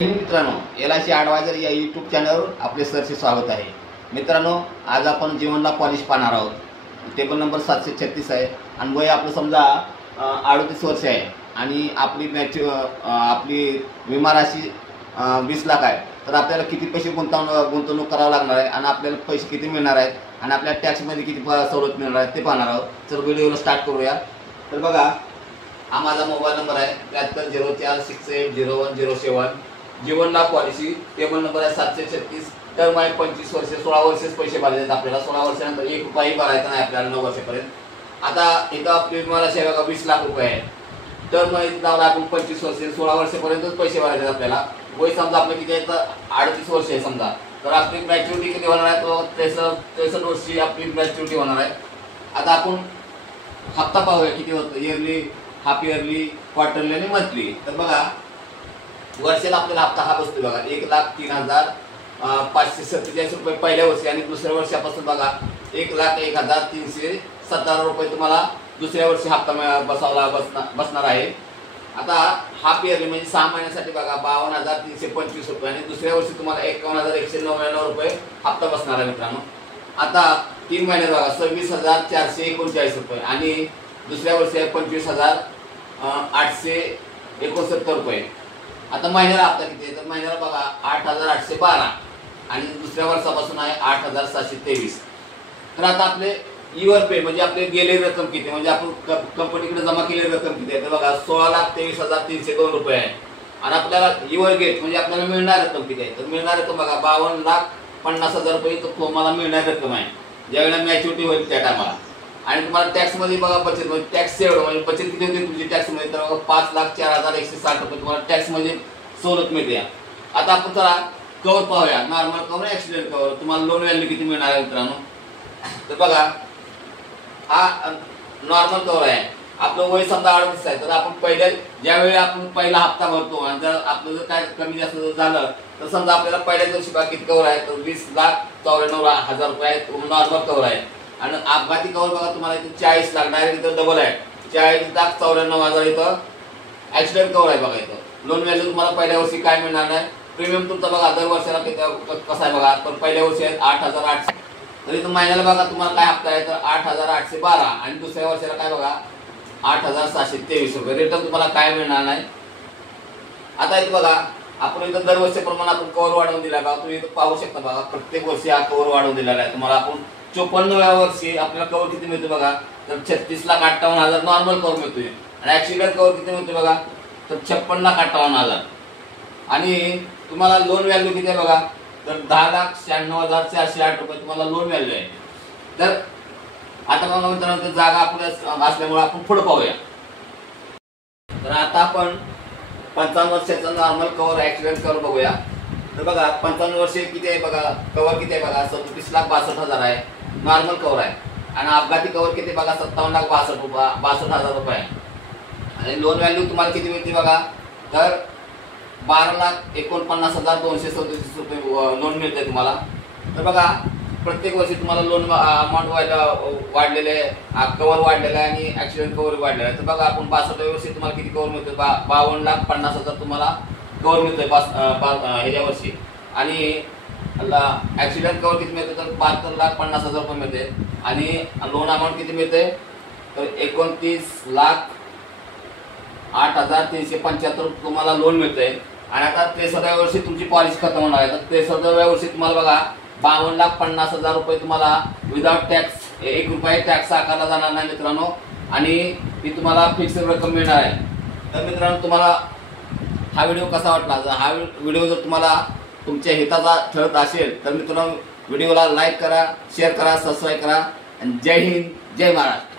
मित्रांनो, LIC adviser या YouTube चॅनलवर आपले सरचे स्वागत आहे। मित्रांनो, आज आपण जीवनला पॉलिश पाहणार आहोत। टेबल नंबर 736 आहे आणि वय आपलं समजा 38 वर्ष आहे आणि आपली विमा राशी 20 लाख आहे। तर आपल्याला किती पैसे गुंतवणूक करावं लागणार आहे आणि आपल्याला पैसे किती मिळणार आहेत आणि आपल्या टॅक्समध्ये किती सवलत मिळणार आहे ते पाहणार आहोत। तर व्हिडिओला स्टार्ट करूया। तर बघा, हा माझा मोबाईल नंबर आहे 7304680107। जीवनला पॉलिसी टेबल नंबर आहे 736। टर्म आहे 25 वर्ष, 16 वर्षच पैसे भरायचे आपल्याला। 16 वर्षानंतर 1 रुपयाही भरायचा नाही आपल्याला 9 वर्षापर्यंत। आता इथं आपली विमा राशी बघा 20 लाख रुपये आहे। टर्म लावला आपण 25 वर्ष, 16 वर्षापर्यंतच पैसे भरायचे आपल्याला। वय समजा आपलं किती आहे तर 38 वर्ष आहे समजा, तर आपली मॅच्युरिटी किती होणार आहे तो 63 वर्षी आपली मॅच्युरिटी होणार आहे। आता आपण हप्ता पाहूया किती होतं, इयरली, हाफ इयरली, क्वार्टरली आणि मंथली। तर बघा, वर्षाला आपल्याला हप्ता हा बसतो बघा 1,03,547 रुपये पहिल्या वर्षी आणि दुसऱ्या वर्षापासून बघा 1,01,317 रुपये तुम्हाला दुसऱ्या वर्षी हप्ता बसणार आहे। आता हाफ इयरली म्हणजे 6 महिन्यासाठी बघा 52,325 रुपये आणि दुसऱ्या वर्षी तुम्हाला 51,199 रुपये हप्ता बसणार आहे मित्रांनो। आता 3 महिन्यात बघा 26,439 रुपये आणि दुसऱ्या वर्षी आहे 25,869 रुपये। आता महिन्याला हप्ता किती आहे तर महिन्याला बघा 8,812 आणि दुसऱ्या वर्षापासून आहे 8,723। तर आता आपले युअर पे म्हणजे आपले गेलेली रक्कम किती, म्हणजे आपण कंपनीकडे जमा केलेली रक्कम किती आहे तर बघा 16,23,302 रुपये आहे। आणि आपल्याला युअर गेट म्हणजे आपल्याला मिळणार रक्कम किती आहे तर मिळणार रक्कम बघा 52,50,000 रुपये तुम्हाला मिळणार रक्कम आहे ज्यावेळेला मॅच्युरिटी होईल त्या टायमाला। आणि तुम्हाला टॅक्समध्ये बघा बचत म्हणजे टॅक्स एवढं म्हणजे बचत किती होती तुमची टॅक्समध्ये तर बघा 5,04,160 रुपये तुम्हाला टॅक्समध्ये सवलत मिळते। आता आपण चला कवर पाहूया, नॉर्मल कवर, ॲक्सिडेंट कवर। तुम्हाला लोन व्हॅल्यू किती मिळणार आहे मित्रांनो तर बघा, हा नॉर्मल कवर आहे। आपलं वय समजा 38 आहे तर आपण ज्यावेळी आपण पहिला हप्ता भरतो आणि जर आपलं जर काय कमी जास्त झालं तर समजा आपल्याला पहिल्याच वर्षी किती कवर आहे तर 20,94,000 रुपये आहे, नॉर्मल कवर आहे। आणि अपघाती कवर बघा तुम्हाला इथे 40 लाख डायरेक्ट इथं डबल आहे, 40,94,000 इथं ॲक्सिडेंट कवर आहे बघा। इथं लोन व्हॅल्यू तुम्हाला पहिल्या वर्षी काय मिळणार नाही। प्रीमियम तुमचा बघा दर वर्षाला कसा आहे बघा, पण पहिल्या वर्षी आहे 8,800, तर इथं महिन्याला बघा तुम्हाला काय हप्ता आहे तर 8,812 आणि दुसऱ्या वर्षाला काय बघा 8,723 रुपये। रिटर्न तुम्हाला काय मिळणार नाही। आता इथं बघा, आपण इथं दरवर्षीप्रमाणे आपण कवर वाढवून दिला बघा, तुम्ही इथं पाहू शकता बघा, प्रत्येक वर्षी हा कवर वाढवून दिलेला आहे तुम्हाला। आपण 54व्या वर्षी आपल्याला कवर किती मिळतो बघा तर 36,58,000 नॉर्मल कवर मिळतोय आणि ॲक्सिडेंट कवर किती मिळतो बघा तर 56,58,000 आणि तुम्हाला लोन व्हॅल्यू किती आहे बघा तर 10,96,408 रुपये तुम्हाला लोन व्हॅल्यू आहे। तर आता बघा मित्रांनो, जागा आपल्या असल्यामुळे आपण पुढे पाहूया। तर आता आपण 55 वर्षाचा नॉर्मल कवर, ॲक्सिडेंट कवर बघूया। तर बघा 55 वर्षे किती आहे बघा, कवर किती आहे बघा 37,62,000 आहे, नॉर्मल कवर आहे। आणि अपघाती कवर किती बघा 57,62,000 रुपये आहे। आणि लोन व्हॅल्यू तुम्हाला किती मिळते बघा तर 12,49,237 रुपये लोन मिळते तुम्हाला। तर बघा, प्रत्येक वर्षी तुम्हाला लोन अमाऊंट वाढलेले आहे, कवर वाढलेलं आहे आणि ॲक्सिडेंट कवर वाढलेलं आहे। तर बघा, आपण 62व्या वर्षी तुम्हाला किती कवर मिळतो 52,50,000 तुम्हाला कवर मिळतोय ह्याच्या वर्षी। आणि ॲक्सिडेंट कवर किती मिळते तर 72,50,000 रुपये मिळते आणि लोन अमाऊंट किती मिळते तर 29,08,375 तुम्हाला लोन मिळतंय। आणि आता 63व्या वर्षी तुमची पॉलिसी खतम होणार आहे तर 63व्या वर्षी तुम्हाला बघा 52,50,000 रुपये तुम्हाला विदाउट टॅक्स 1 रुपया टॅक्स आकारला जाणार नाही मित्रांनो, आणि ती तुम्हाला फिक्स रक्कम मिळणार आहे। तर मित्रांनो, तुम्हाला हा व्हिडिओ कसा वाटला, हा व्हिडिओ जर तुम्हाला तुमच्या हिताचा ठरत असेल तर मित्रांनो व्हिडिओला लाईक करा, शेअर करा, सबस्क्राईब करा आणि जय हिंद, जय महाराष्ट्र।